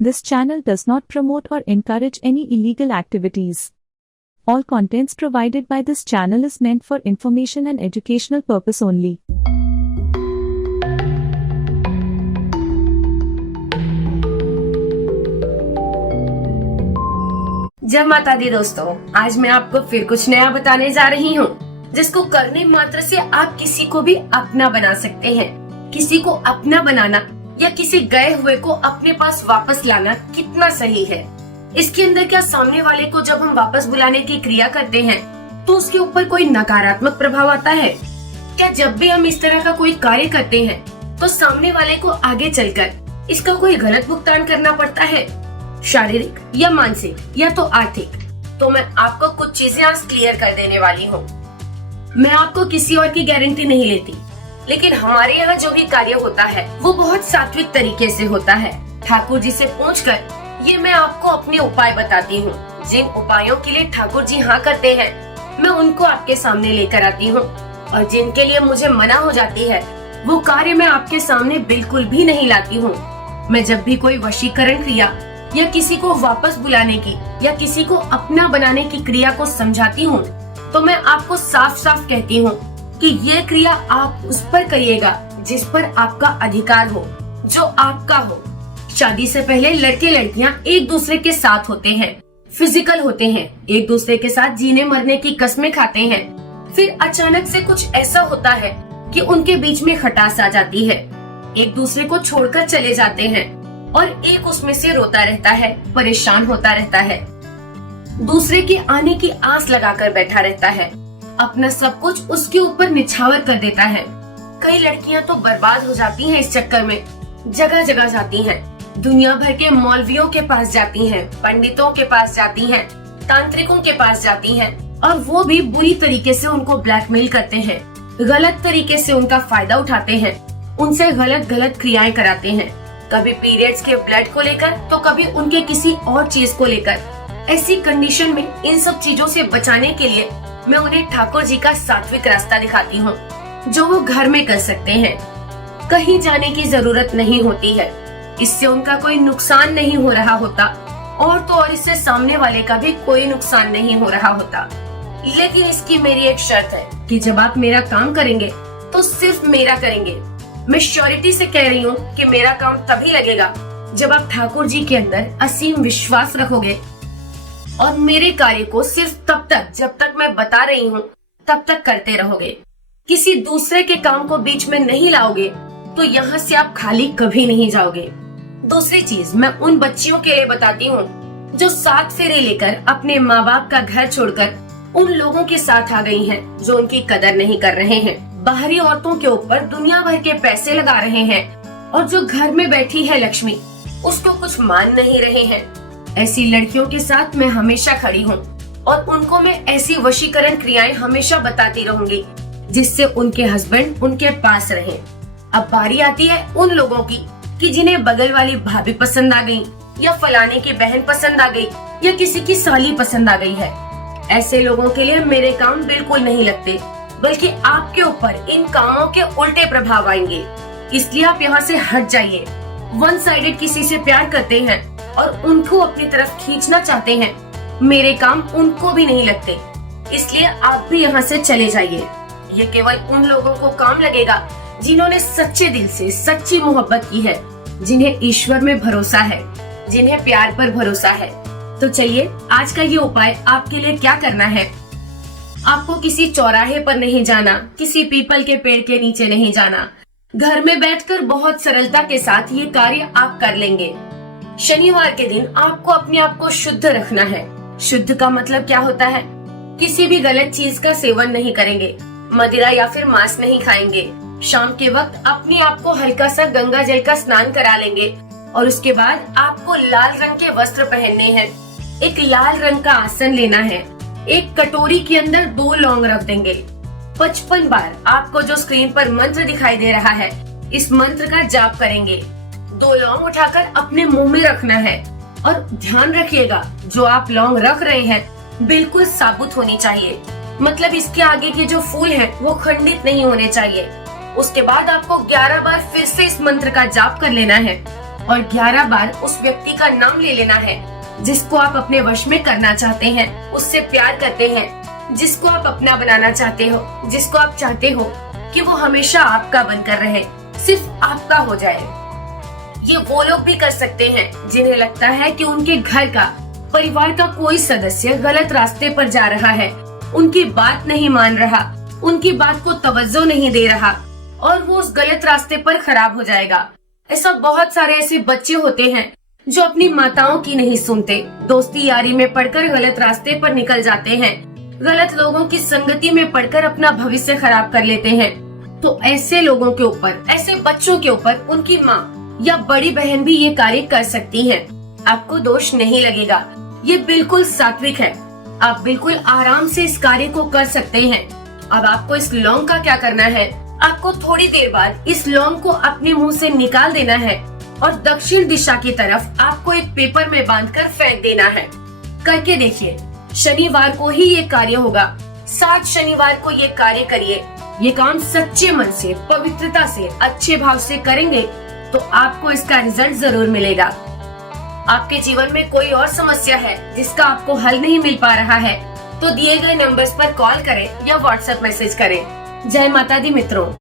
This channel does not promote or encourage any illegal activities. All contents provided by this channel is meant for information and educational purpose only. जय माता दी दोस्तों, आज मैं आपको फिर कुछ नया बताने जा रही हूँ, जिसको करने मात्र से आप किसी को भी अपना बना सकते हैं। किसी को अपना बनाना या किसी गए हुए को अपने पास वापस लाना कितना सही है। इसके अंदर क्या सामने वाले को जब हम वापस बुलाने की क्रिया करते हैं तो उसके ऊपर कोई नकारात्मक प्रभाव आता है? क्या जब भी हम इस तरह का कोई कार्य करते हैं तो सामने वाले को आगे चलकर इसका कोई गलत भुगतान करना पड़ता है, शारीरिक या मानसिक या तो आर्थिक? तो मैं आपको कुछ चीजें आज क्लियर कर देने वाली हूँ। मैं आपको किसी और की गारंटी नहीं लेती, लेकिन हमारे यहाँ जो भी कार्य होता है वो बहुत सात्विक तरीके से होता है। ठाकुर जी से पूछकर ये मैं आपको अपने उपाय बताती हूँ। जिन उपायों के लिए ठाकुर जी हाँ करते हैं मैं उनको आपके सामने लेकर आती हूँ, और जिनके लिए मुझे मना हो जाती है वो कार्य मैं आपके सामने बिल्कुल भी नहीं लाती हूँ। मैं जब भी कोई वशीकरण क्रिया या किसी को वापस बुलाने की या किसी को अपना बनाने की क्रिया को समझाती हूँ तो मैं आपको साफ साफ कहती हूँ कि ये क्रिया आप उस पर करिएगा जिस पर आपका अधिकार हो, जो आपका हो। शादी से पहले लड़के लड़कियां एक दूसरे के साथ होते हैं, फिजिकल होते हैं, एक दूसरे के साथ जीने मरने की कस्में खाते हैं। फिर अचानक से कुछ ऐसा होता है कि उनके बीच में खटास आ जाती है, एक दूसरे को छोड़कर चले जाते हैं और एक उसमें से रोता रहता है, परेशान होता रहता है, दूसरे के आने की आस लगाकर बैठा रहता है, अपना सब कुछ उसके ऊपर निछावर कर देता है। कई लड़कियां तो बर्बाद हो जाती हैं इस चक्कर में, जगह जगह जाती हैं, दुनिया भर के मौलवियों के पास जाती हैं, पंडितों के पास जाती हैं, तांत्रिकों के पास जाती हैं, और वो भी बुरी तरीके से उनको ब्लैकमेल करते हैं, गलत तरीके से उनका फायदा उठाते हैं, उनसे गलत गलत क्रियाएं कराते हैं, कभी पीरियड्स के ब्लड को लेकर तो कभी उनके किसी और चीज को लेकर। ऐसी कंडीशन में इन सब चीजों से बचाने के लिए मैं उन्हें ठाकुर जी का सात्विक रास्ता दिखाती हूँ, जो वो घर में कर सकते हैं। कहीं जाने की जरूरत नहीं होती है, इससे उनका कोई नुकसान नहीं हो रहा होता, और तो और इससे सामने वाले का भी कोई नुकसान नहीं हो रहा होता। लेकिन इसकी मेरी एक शर्त है कि जब आप मेरा काम करेंगे तो सिर्फ मेरा करेंगे। मैं श्योरिटी से कह रही हूँ कि मेरा काम तभी लगेगा जब आप ठाकुर जी के अंदर असीम विश्वास रखोगे और मेरे कार्य को सिर्फ तब तक जब तक मैं बता रही हूँ तब तक करते रहोगे। किसी दूसरे के काम को बीच में नहीं लाओगे तो यहाँ से आप खाली कभी नहीं जाओगे। दूसरी चीज मैं उन बच्चियों के लिए बताती हूँ जो 7 फेरे लेकर अपने माँ बाप का घर छोड़कर उन लोगों के साथ आ गई हैं जो उनकी कदर नहीं कर रहे हैं, बाहरी औरतों के ऊपर दुनिया भर के पैसे लगा रहे हैं, और जो घर में बैठी है लक्ष्मी उसको कुछ मान नहीं रहे हैं। ऐसी लड़कियों के साथ मैं हमेशा खड़ी हूँ और उनको मैं ऐसी वशीकरण क्रियाएं हमेशा बताती रहूंगी जिससे उनके हस्बैंड उनके पास रहें। अब बारी आती है उन लोगों की कि जिन्हें बगल वाली भाभी पसंद आ गई, या फलाने की बहन पसंद आ गई, या किसी की साली पसंद आ गई है। ऐसे लोगों के लिए मेरे काम बिल्कुल नहीं लगते, बल्कि आपके ऊपर इन कामों के उल्टे प्रभाव आएंगे। इसलिए आप यहाँ से हट जाइए। वन साइडेड किसी से प्यार करते हैं और उनको अपनी तरफ खींचना चाहते हैं, मेरे काम उनको भी नहीं लगते, इसलिए आप भी यहाँ से चले जाइए। ये केवल उन लोगों को काम लगेगा जिन्होंने सच्चे दिल से सच्ची मोहब्बत की है, जिन्हें ईश्वर में भरोसा है, जिन्हें प्यार पर भरोसा है। तो चलिए, आज का ये उपाय आपके लिए क्या करना है। आपको किसी चौराहे पर नहीं जाना, किसी पीपल के पेड़ के नीचे नहीं जाना, घर में बैठकर बहुत सरलता के साथ ये कार्य आप कर लेंगे। शनिवार के दिन आपको अपने आप को शुद्ध रखना है। शुद्ध का मतलब क्या होता है? किसी भी गलत चीज का सेवन नहीं करेंगे, मदिरा या फिर मांस नहीं खाएंगे। शाम के वक्त अपने आप को हल्का सा गंगा जल का स्नान करा लेंगे, और उसके बाद आपको लाल रंग के वस्त्र पहनने हैं, एक लाल रंग का आसन लेना है, एक कटोरी के अंदर 2 लौंग रख देंगे। 55 बार आपको जो स्क्रीन पर मंत्र दिखाई दे रहा है, इस मंत्र का जाप करेंगे। 2 लौंग उठाकर अपने मुंह में रखना है, और ध्यान रखिएगा जो आप लौंग रख रहे हैं बिल्कुल साबुत होनी चाहिए, मतलब इसके आगे के जो फूल हैं वो खंडित नहीं होने चाहिए। उसके बाद आपको 11 बार फिर से इस मंत्र का जाप कर लेना है, और 11 बार उस व्यक्ति का नाम ले लेना है जिसको आप अपने वश में करना चाहते हैं, उससे प्यार करते हैं, जिसको आप अपना बनाना चाहते हो, जिसको आप चाहते हो कि वो हमेशा आपका बनकर रहे, सिर्फ आपका हो जाए। ये वो लोग भी कर सकते हैं जिन्हें लगता है कि उनके घर का, परिवार का कोई सदस्य गलत रास्ते पर जा रहा है, उनकी बात नहीं मान रहा, उनकी बात को तवज्जो नहीं दे रहा और वो उस गलत रास्ते पर खराब हो जाएगा। ऐसा बहुत सारे ऐसे बच्चे होते हैं जो अपनी माताओं की नहीं सुनते, दोस्ती यारी में पढ़कर गलत रास्ते पर निकल जाते हैं, गलत लोगों की संगति में पढ़कर अपना भविष्य खराब कर लेते हैं। तो ऐसे लोगों के ऊपर, ऐसे बच्चों के ऊपर उनकी माँ या बड़ी बहन भी ये कार्य कर सकती है। आपको दोष नहीं लगेगा, ये बिल्कुल सात्विक है। आप बिल्कुल आराम से इस कार्य को कर सकते हैं। अब आपको इस लौंग का क्या करना है, आपको थोड़ी देर बाद इस लौंग को अपने मुंह से निकाल देना है और दक्षिण दिशा की तरफ आपको एक पेपर में बांधकर फेंक देना है। करके देखिए, शनिवार को ही ये कार्य होगा। 7 शनिवार को ये कार्य करिए। ये काम सच्चे मन से, पवित्रता से, अच्छे भाव से करेंगे तो आपको इसका रिजल्ट जरूर मिलेगा। आपके जीवन में कोई और समस्या है जिसका आपको हल नहीं मिल पा रहा है तो दिए गए नंबर्स पर कॉल करें या व्हाट्सएप मैसेज करें। जय माता दी मित्रों।